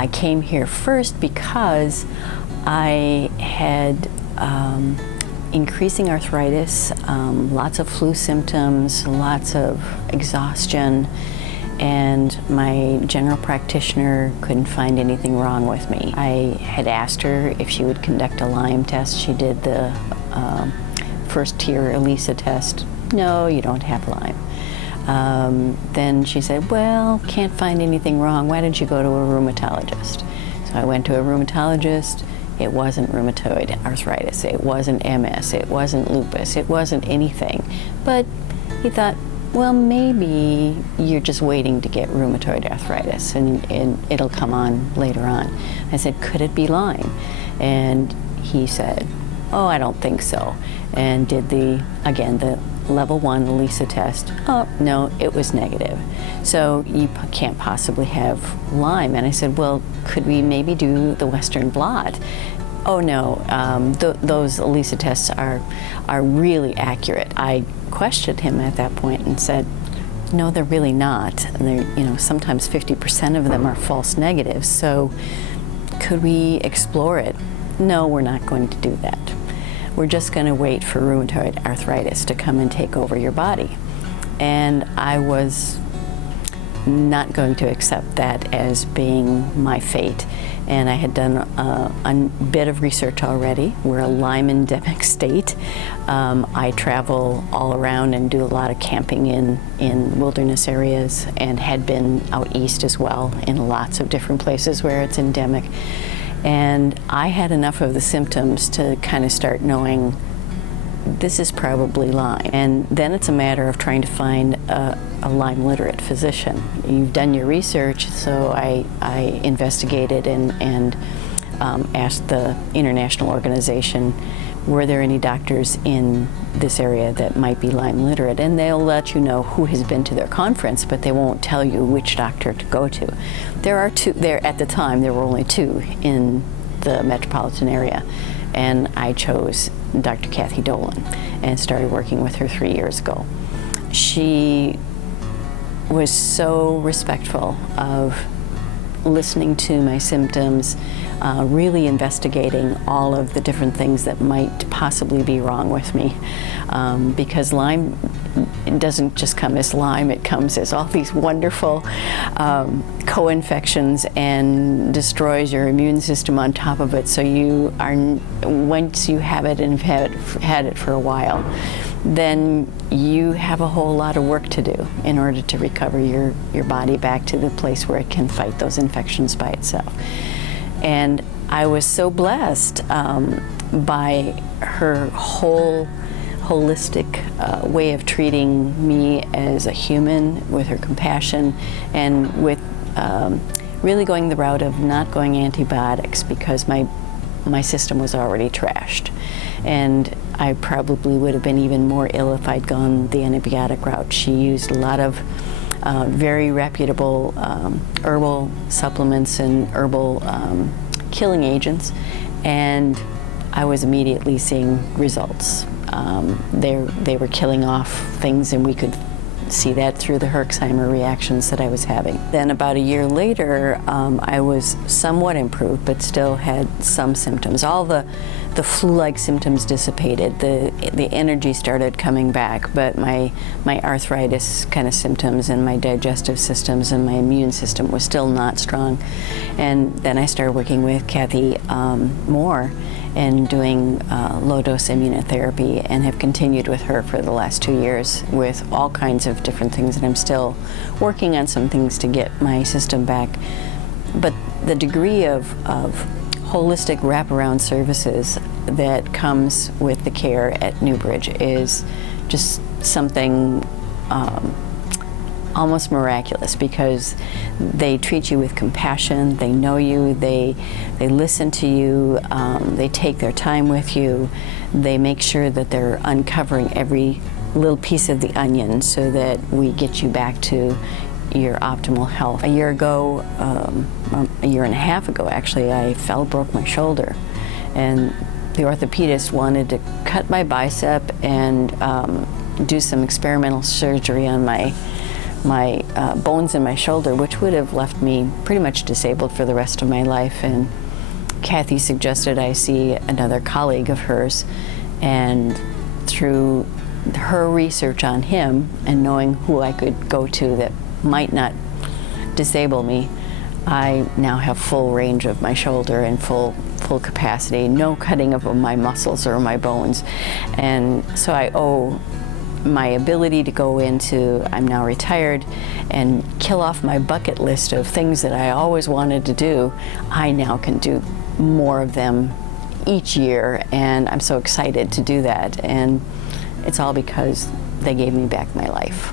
I came here first because I had increasing arthritis, lots of flu symptoms, lots of exhaustion, and my general practitioner couldn't find anything wrong with me. I had asked her if she would conduct a Lyme test. She did the first tier ELISA test. No, you don't have Lyme. Then she said, well, can't find anything wrong. Why don't you go to a rheumatologist? So I went to a rheumatologist. It wasn't rheumatoid arthritis. It wasn't MS. It wasn't lupus. It wasn't anything. But he thought, well, maybe you're just waiting to get rheumatoid arthritis and it'll come on later on. I said, could it be Lyme? And he said, oh, I don't think so. And did the level 1 ELISA test. Oh, no, it was negative. So you can't possibly have Lyme. And I said, well, could we maybe do the Western blot? Oh, no, those ELISA tests are really accurate. I questioned him at that point and said, no, they're really not. They're, sometimes 50% of them are false negatives. So could we explore it? No, we're not going to do that. We're just going to wait for rheumatoid arthritis to come and take over your body. And I was not going to accept that as being my fate. And I had done a bit of research already. We're a Lyme endemic state. I travel all around and do a lot of camping in wilderness areas, and had been out east as well in lots of different places where it's endemic. And I had enough of the symptoms to kind of start knowing this is probably Lyme. And then it's a matter of trying to find a Lyme literate physician. You've done your research, so I investigated and asked the international organization, were there any doctors in this area that might be Lyme literate? And they'll let you know who has been to their conference, but they won't tell you which doctor to go to. There are two, at the time there were only 2 in the metropolitan area, and I chose Dr. Kathy Dolan and started working with her 3 years ago. She was so respectful of listening to my symptoms, really investigating all of the different things that might possibly be wrong with me. Because Lyme doesn't just come as Lyme, it comes as all these wonderful co-infections and destroys your immune system on top of it. So you are, once you have it and have had it for a while, then you have a whole lot of work to do in order to recover your body back to the place where it can fight those infections by itself. And I was so blessed by her whole holistic way of treating me as a human, with her compassion, and with really going the route of not going antibiotics, because my system was already trashed. And I probably would have been even more ill if I'd gone the antibiotic route. She used a lot of very reputable herbal supplements and herbal killing agents, and I was immediately seeing results. They were killing off things, and we could see that through the Herxheimer reactions that I was having. Then about a year later, I was somewhat improved, but still had some symptoms. All the flu-like symptoms dissipated. The energy started coming back, but my arthritis kind of symptoms and my digestive systems and my immune system was still not strong. And then I started working with Kathy more and doing low-dose immunotherapy, and have continued with her for the last 2 years with all kinds of different things, and I'm still working on some things to get my system back. But the degree of holistic wraparound services that comes with the care at Newbridge is just something almost miraculous, because they treat you with compassion, they know you, they listen to you, they take their time with you, they make sure that they're uncovering every little piece of the onion so that we get you back to your optimal health. A year ago, a year and a half ago actually, I broke my shoulder, and the orthopedist wanted to cut my bicep and do some experimental surgery on my my bones in my shoulder, which would have left me pretty much disabled for the rest of my life. And Kathy suggested I see another colleague of hers, and through her research on him and knowing who I could go to that might not disable me, I now have full range of my shoulder and full capacity, no cutting of my muscles or my bones. And so I owe my ability to go into, I'm now retired, and kill off my bucket list of things that I always wanted to do. I now can do more of them each year, and I'm so excited to do that. And it's all because they gave me back my life.